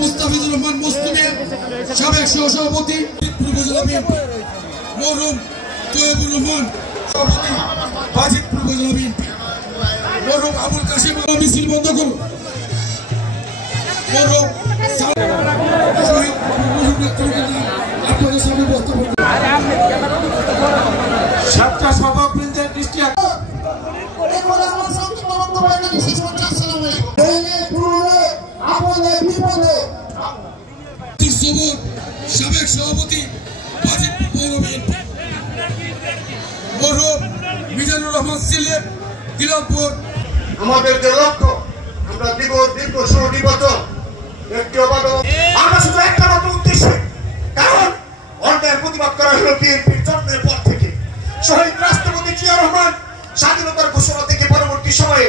মুস্তাফিজুর রহমান মুসলিমে সাবেক সহসভাপতি উপজেলা বিএনপি, মরহুম তৈয়বুর রহমান সভাপতি বাজিতপুর উপজেলা বিএনপি, মরহুম আবুল কাসিম। মিছিল বন্ধ করুন। মরহুম শহীদ আপনাদের সামনে বক্তব্য সাতটা সভাবৃন্দের দৃষ্টি সাবেক সভাপতি মিজানুর রহমান সিলেট দিলামপুর। আমাদের যে লক্ষ্য, আমরা দীর্ঘ 16 বছর একটি আমরা শুধু একটা মাত্র উদ্দেশ্যে, কারণ অন্যায়ের প্রতিবাদ করা হলো বিএনপির জন্মের পর থেকে। শহীদ রাষ্ট্রপতি জিয়া রহমান স্বাধীনতার ঘোষণা থেকে পরবর্তী সময়ে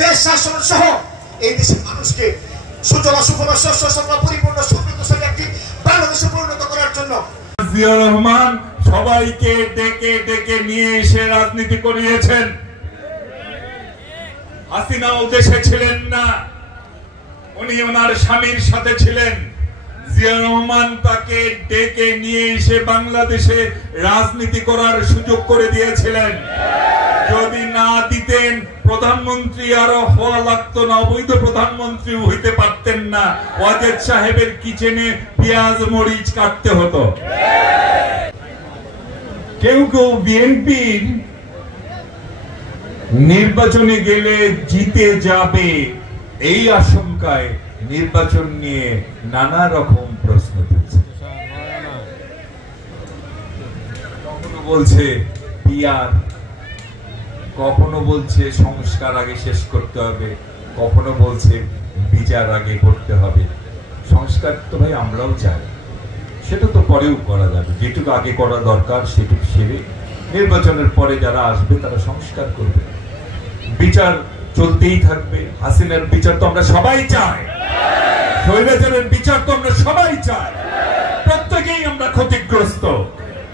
দেশ শাসন সহ এই দেশের মানুষকে সুজলা সুফলা শস্য শ্যামলা পরিপূর্ণ সমৃদ্ধশালী একটি বাংলাদেশে পরিণত করার জন্য জিয়া রহমান সবাইকে ডেকে ডেকে নিয়ে এসে রাজনীতি করিয়েছেন। হাসিনাও দেশে ছিলেন না, উনি ওনার স্বামীর সাথে ছিলেন। জিয়া রহমান তাকে ডেকে নিয়ে এসে বাংলাদেশে রাজনীতি করার সুযোগ করে দিয়েছিলেন। যদি না দিতেন প্রধানমন্ত্রী আরো হওয়া লাগতো না, অবৈধ প্রধানমন্ত্রী হইতে পারতেন না। ওয়াজেদ সাহেবের কিচেনে পেঁয়াজ মরিচ কাটতে হতো। কেউ কেউ বিএনপির নির্বাচনে গেলে জিতে যাবে এই আশঙ্কায় নির্বাচন নিয়ে নানা রকম প্রশ্ন তুলছে। কখনো বলছে পিআর, কখনো বলছে সংস্কার আগে শেষ করতে হবে, কখনো বলছে বিচার আগে করতে হবে। সংস্কার তো ভাই আমরাও চাই, সেটা তো পরেও করা যাবে। যেটুকু আগে করা দরকার সেটুকু সেরে নির্বাচনের পরে যারা আসবে তারা সংস্কার করবে। বিচার চলতেই থাকবে। হাসিনার বিচার তো আমরা সবাই চাই, স্বৈরাচারের বিচার তো আমরা সবাই চাই। প্রত্যেকেই আমরা ক্ষতিগ্রস্ত।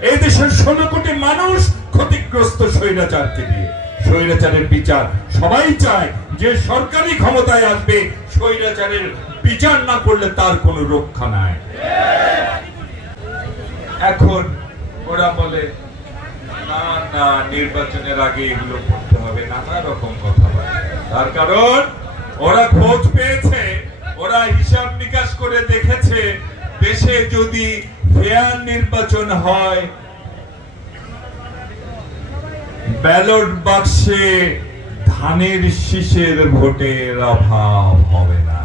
এই দেশের 16 কোটি মানুষ ক্ষতিগ্রস্ত স্বৈরাচারকে দিয়ে। স্বৈরাচারের বিচার সবাই চায়। যে সরকারি ক্ষমতায় আসবে স্বৈরাচারের বিচার না করলে তার কোনো রক্ষা নাই। এখন ওরা বলে না না নির্বাচনের আগে এগুলো করতে হবে, নানা রকম কথা বলে। তার কারণ ওরা খোঁজ পেয়েছে, ওরা হিসাব নিকাশ করে দেখেছে দেশে যদি ফেয়ার নির্বাচন হয়, ব্যালট বাক্সে ধানের শীষের ভোটের অভাব হবে না।